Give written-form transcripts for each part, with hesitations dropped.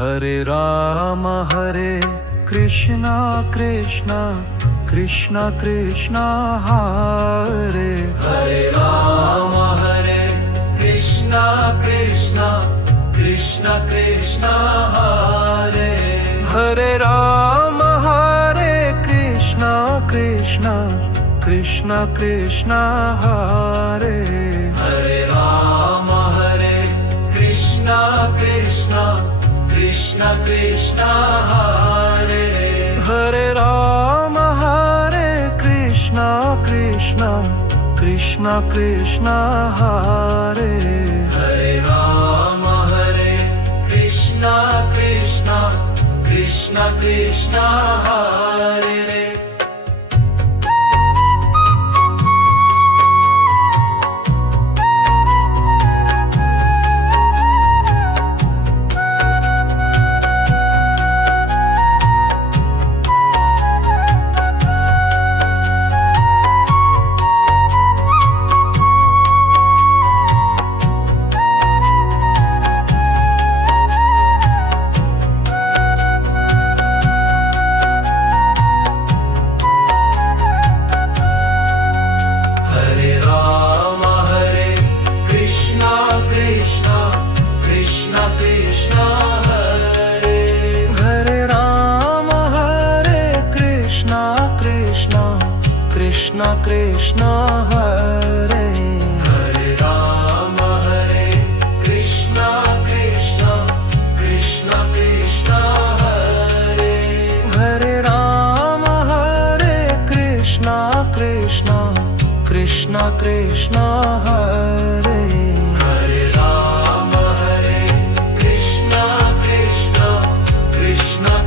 Hare Krishna Krishna Krishna Krishna Hare Ram Hare Krishna Krishna Krishna Krishna Hare Ram Hare Krishna Krishna Krishna Krishna Hare Ram Hare Krishna Krishna Krishna Krishna Hare Ram Hare Krishna Krishna Krishna Krishna Hare Ram Hare Krishna Krishna Krishna Krishna Hare Krishna Krishna Hare Ram Hare Krishna Krishna Krishna Krishna Hare Ram Hare Krishna Krishna Krishna Krishna Hare Ram Hare Krishna Krishna Krishna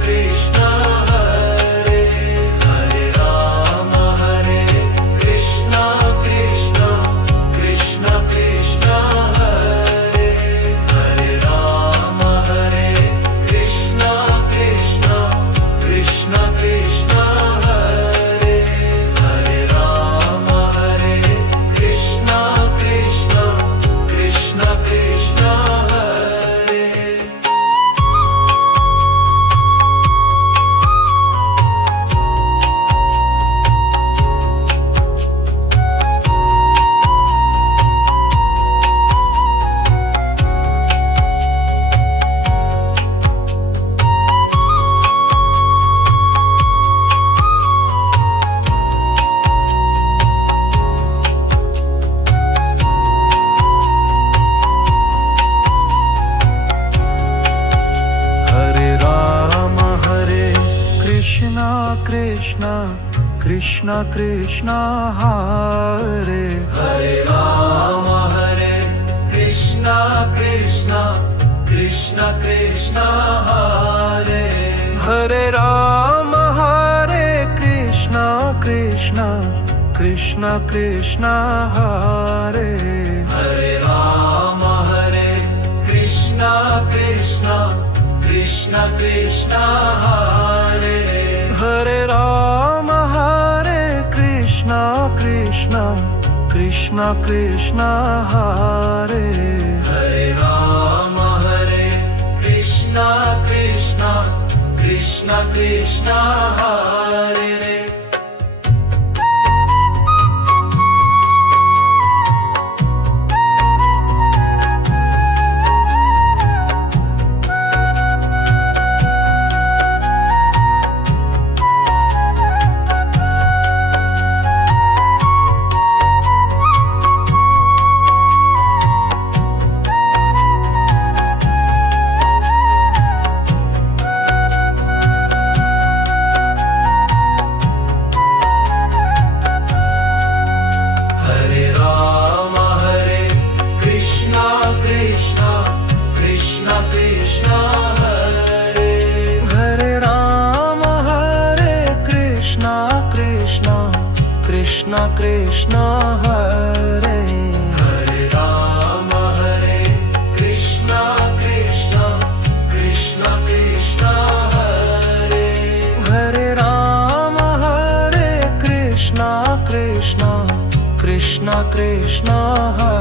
Krishna Krishna Krishna Krishna Hare Ram Hare Krishna Krishna Krishna Krishna Hare Ram Hare Krishna Krishna Krishna Krishna Hare Ram Hare Krishna Krishna Krishna Krishna Hare Ram Hare Krishna Krishna Krishna Krishna Hare Ram Hare Krishna Krishna Krishna Krishna Hare Krishna Krishna Hare Ram Hare Krishna Krishna Krishna Krishna Hare Ram Hare Krishna Krishna Krishna Krishna Hare